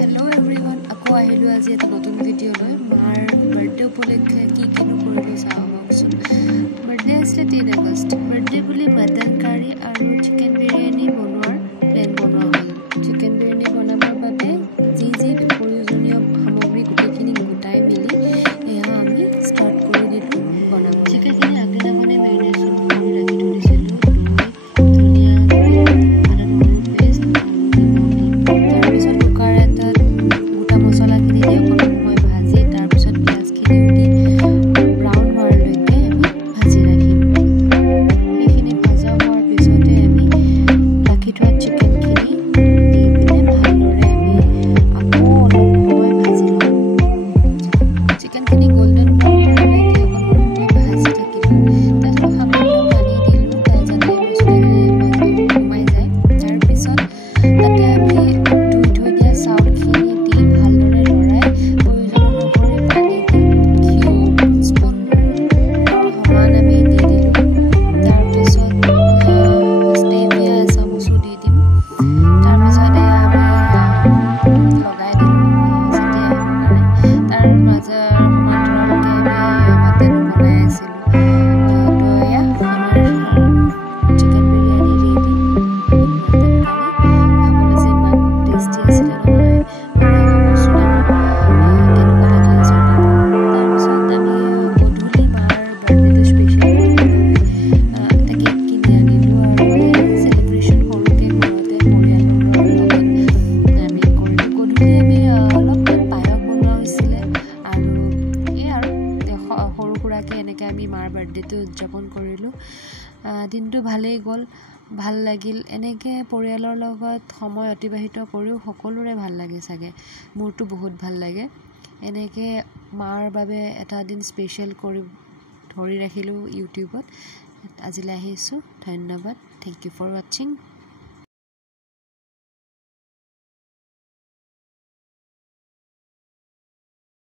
Hello everyone, আকৌ আহিলো আজি এটা নতুন ভিডিও লৈ মাৰ বাৰ্থডে উপলক্ষে কি কিনো কৰিলো চাওকচোন। বাৰ্থডে আছিল 3 আগষ্ট। বাৰ্থডে বুলি মটন কাৰী আৰু চিকেন বিৰিয়ানী বনোৱাৰ প্লেন বনোৱা হ'ল। চিকেন বিৰিয়ানী বনাবৰ বাবে যি প্ৰয়োজনীয় সামগ্ৰী গোটেইখিনি গোটাই মিলি এয়া আমি ষ্টাৰ্ট কৰি দিলো বনাব। চিকেনখিনি আগদিনাখনে মেৰিনেশ্যন কৰি ৰাখি থৈছিলোঁ। আমি মাৰ বাৰ্থডেটো উদযাপন কৰিলোঁ। দিনটো ভালেই গ'ল, ভাল লাগিল। এনেকৈ পৰিয়ালৰ লগত সময় অতিবাহিত কৰিও সকলোৰে ভাল লাগে চাগে। মোৰতো বহুত ভাল লাগে। এনেকৈ মাৰ বাবে এটা দিন স্পেচিয়েল কৰি ধৰি ৰাখিলোঁ ইউটিউবত। আজিলৈ আহিছোঁ। ধন্যবাদ। থেংক ইউ ফৰ ৱাচিং।